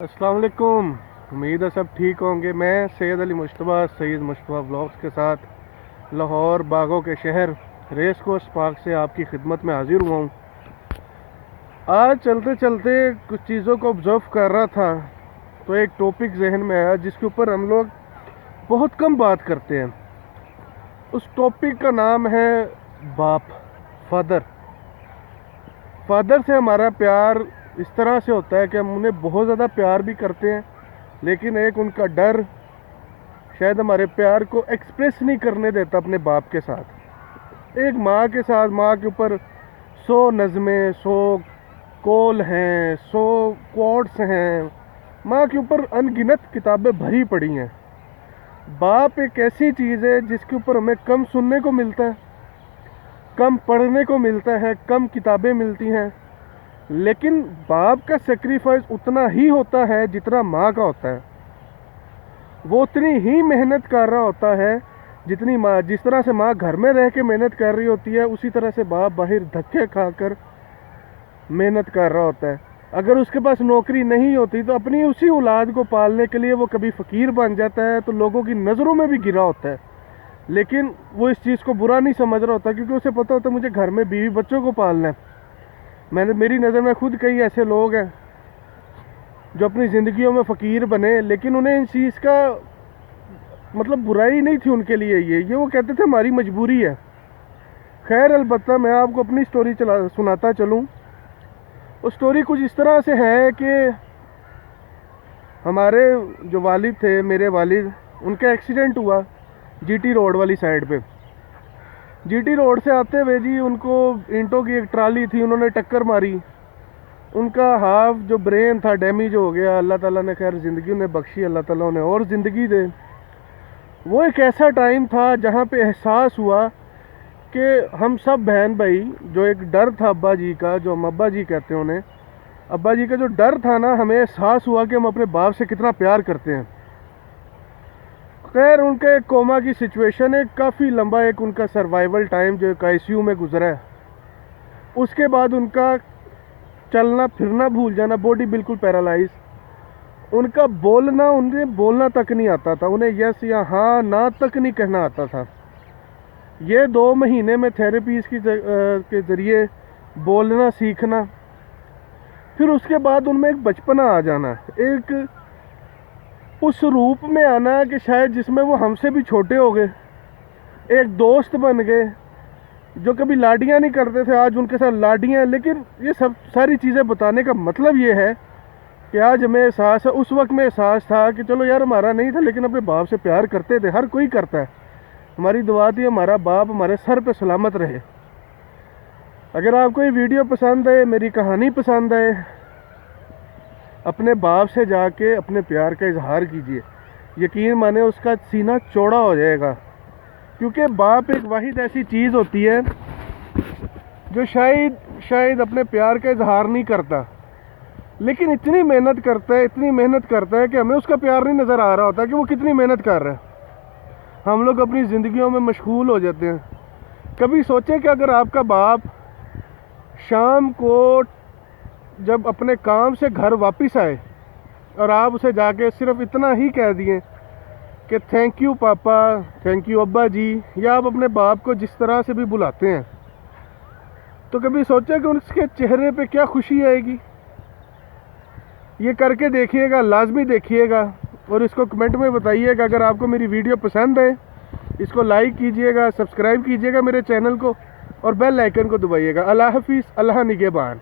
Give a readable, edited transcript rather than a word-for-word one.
अस्सलाम वालेकुम। उम्मीद है सब ठीक होंगे। मैं सैयद अली मुश्तबा सैयद मुश्तबा व्लॉग्स के साथ लाहौर बागों के शहर रेस कोर्स पार्क से आपकी खिदमत में हाजिर हुआ हूँ। आज चलते चलते कुछ चीज़ों को ऑब्ज़र्व कर रहा था तो एक टॉपिक जहन में आया जिसके ऊपर हम लोग बहुत कम बात करते हैं। उस टॉपिक का नाम है बाप, फादर। फादर से हमारा प्यार इस तरह से होता है कि हम उन्हें बहुत ज़्यादा प्यार भी करते हैं, लेकिन एक उनका डर शायद हमारे प्यार को एक्सप्रेस नहीं करने देता अपने बाप के साथ। एक माँ के साथ, माँ के ऊपर 100 नज़में, 100 कौल हैं, 100 कोट्स हैं, माँ के ऊपर अनगिनत किताबें भरी पड़ी हैं। बाप एक ऐसी चीज़ है जिसके ऊपर हमें कम सुनने को मिलता है, कम पढ़ने को मिलता है, कम किताबें मिलती हैं, लेकिन बाप का सेक्रीफाइस उतना ही होता है जितना माँ का होता है। वो उतनी ही मेहनत कर रहा होता है जितनी माँ, जिस तरह से माँ घर में रह के मेहनत कर रही होती है, उसी तरह से बाप बाहर धक्के खाकर मेहनत कर रहा होता है। अगर उसके पास नौकरी नहीं होती तो अपनी उसी औलाद को पालने के लिए वो कभी फ़कीर बन जाता है, तो लोगों की नज़रों में भी गिरा होता है, लेकिन वो इस चीज़ को बुरा नहीं समझ रहा होता, क्योंकि उसे पता होता है मुझे घर में बीवी बच्चों को पालना है। मेरी नज़र में खुद कई ऐसे लोग हैं जो अपनी ज़िंदगियों में फ़कीर बने, लेकिन उन्हें इस चीज़ का मतलब बुराई नहीं थी उनके लिए। ये वो कहते थे हमारी मजबूरी है। खैर, अलबत्ता मैं आपको अपनी स्टोरी सुनाता चलूँ। वो स्टोरी कुछ इस तरह से है कि हमारे जो वालिद थे, मेरे वालिद, उनका एक्सीडेंट हुआ जीटी रोड वाली साइड पे। जीटी रोड से आते हुए जी उनको ईंटों की एक ट्राली थी, उन्होंने टक्कर मारी। उनका हाफ जो ब्रेन था डैमेज हो गया। अल्लाह ताला ने खैर ज़िंदगी उन्हें बख्शी, अल्लाह ताला उन्हें और ज़िंदगी दे। वो एक ऐसा टाइम था जहाँ पे एहसास हुआ कि हम सब बहन भाई, जो एक डर था अब्बा जी का, जो हम अब्बा जी कहते हैं उन्हें, अब्बा जी का जो डर था ना, हमें एहसास हुआ कि हम अपने बाप से कितना प्यार करते हैं। खैर, उनका एक कोमा की सिचुएशन है, काफ़ी लंबा एक उनका सर्वाइवल टाइम जो एक आईसीयू में गुजरा है। उसके बाद उनका चलना फिरना भूल जाना, बॉडी बिल्कुल पैरालाइज। उनका बोलना, उन्हें बोलना तक नहीं आता था, उन्हें यस या हाँ ना तक नहीं कहना आता था। ये 2 महीने में थेरेपीज के ज़रिए बोलना सीखना, फिर उसके बाद उनमें एक बचपना आ जाना, एक उस रूप में आना कि शायद जिसमें वो हमसे भी छोटे हो गए, एक दोस्त बन गए। जो कभी लाडियाँ नहीं करते थे, आज उनके साथ लाडियाँ। लेकिन ये सब सारी चीज़ें बताने का मतलब ये है कि आज हमें एहसास है, उस वक्त में एहसास था कि चलो यार हमारा नहीं था, लेकिन अपने बाप से प्यार करते थे, हर कोई करता है। हमारी दुआ थी हमारा बाप हमारे सर पे सलामत रहे। अगर आपको ये वीडियो पसंद है, मेरी कहानी पसंद है, अपने बाप से जाके अपने प्यार का इजहार कीजिए। यकीन माने उसका सीना चौड़ा हो जाएगा, क्योंकि बाप एक वाहिद ऐसी चीज़ होती है जो शायद अपने प्यार का इजहार नहीं करता, लेकिन इतनी मेहनत करता है, इतनी मेहनत करता है कि हमें उसका प्यार नहीं नज़र आ रहा होता कि वो कितनी मेहनत कर रहा है। हम लोग अपनी ज़िंदगियों में मशगूल हो जाते हैं। कभी सोचें कि अगर आपका बाप शाम को जब अपने काम से घर वापस आए और आप उसे जाके सिर्फ इतना ही कह दिए कि थैंक यू पापा, थैंक यू अब्बा जी, या आप अपने बाप को जिस तरह से भी बुलाते हैं, तो कभी सोचा कि उसके चेहरे पे क्या खुशी आएगी। ये करके देखिएगा, लाजमी देखिएगा, और इसको कमेंट में बताइएगा। अगर आपको मेरी वीडियो पसंद है, इसको लाइक कीजिएगा, सब्सक्राइब कीजिएगा मेरे चैनल को, और बेल आइकन को दबाइएगा। अल्लाह हाफिज़, अल्लाह निगहबान।